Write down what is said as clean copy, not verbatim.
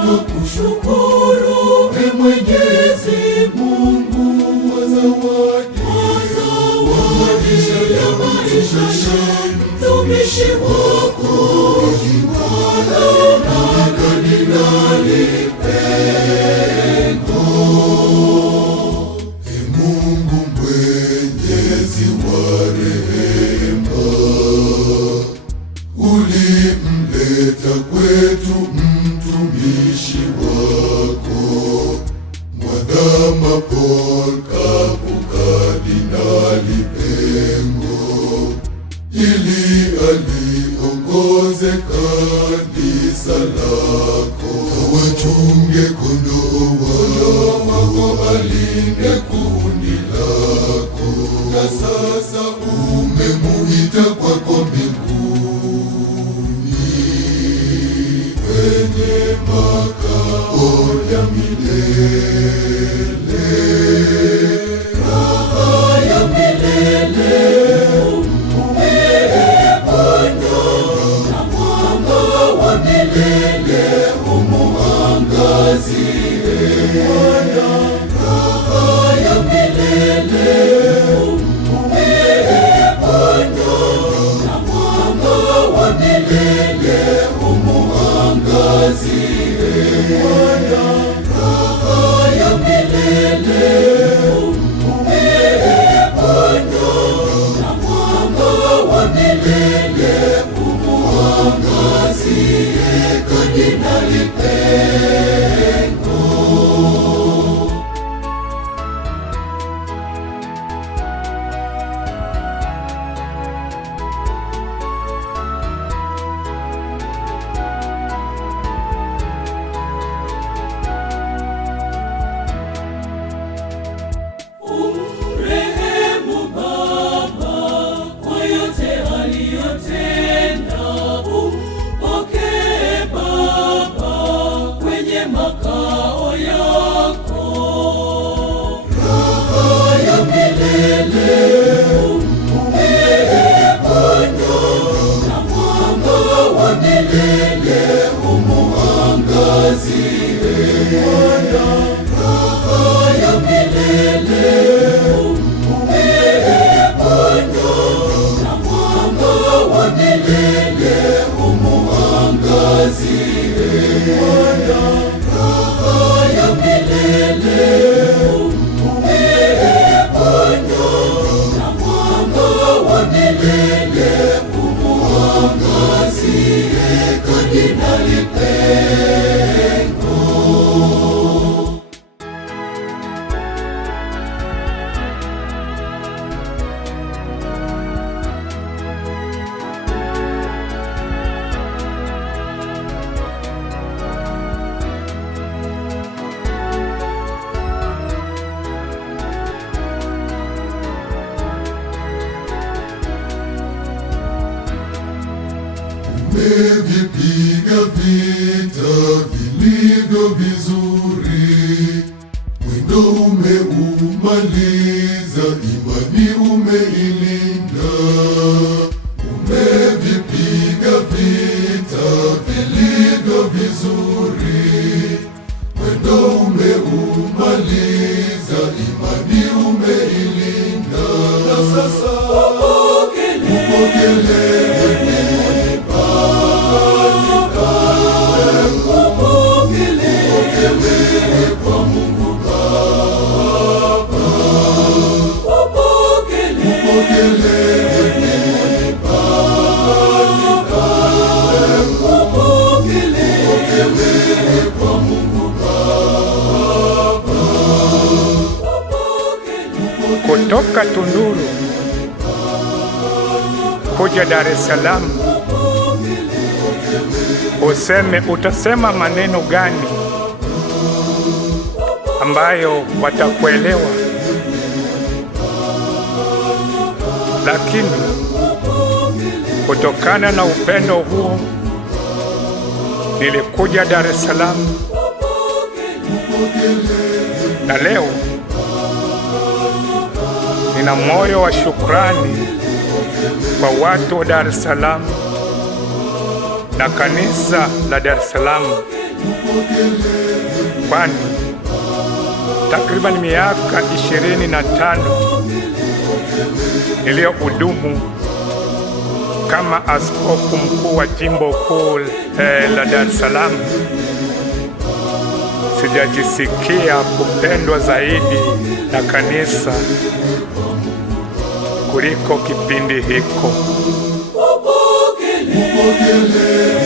Tunakushukuru Mwenyezi Mungu kwa zawadi ya maisha ya mtumishi wako Bwana na Kardinali Pengo. Mungu Mwenyezi wa rehema, ulimleta kwetu mtumishi wako Mwadhama Paul Kapu Kardinali Pengo, ili aliongoze kanisa lako, awachunge kondoo wako, alinde kundi lako, na sasa umemuita kwako mbinguni kwenye makao ya milele. Raha ya milele umupee Bwana, na mwanga wa milele umuangazie Bwana. Raha ya milele umupee Bwana, na mwanga wa milele umuangazie Bwana. Raha ya milele umupee Bwana, na mwanga wa milele umuangazie Kardinali Pengo. Umrehemu Baba kwa yote aliyotenda, umpokee Baba kwenye makao yako. Raha ya milele umpokee Bwana, na mwanga wa milele umuangazie Bwana. Raha ya milele umpokee Bwana, na mwanga wa milele umuangazie Bwana. Raha ya milele umpokee Bwana, na mwanga wa milele umuangazie Kardinali Pengo. Umevipiga vita vilivyo vizuri, mwendo umeumaliza, imani umeilinda. Umevipiga vita vilivyo vizuri, mwendo umeumaliza, imani umeilinda. Na sasa upokelewe kwa Mungu Baba, upokelewe kwa Mungu Baba. Kutoka Tunduru kuja Dar es Salaam, useme utasema maneno gani ambayo watakuelewa? Lakini kutokana na upendo huo nilikuja Dar es Salaam, na leo nina moyo wa shukrani kwa watu wa Dar es Salaam na kanisa la Dar es Salaam kwani takriban miaka 25 niliyohudumu kama askofu mkuu wa jimbo kuu la Dar es Salaam, sijajisikia kupendwa zaidi na kanisa kuliko kipindi hiko. Upokele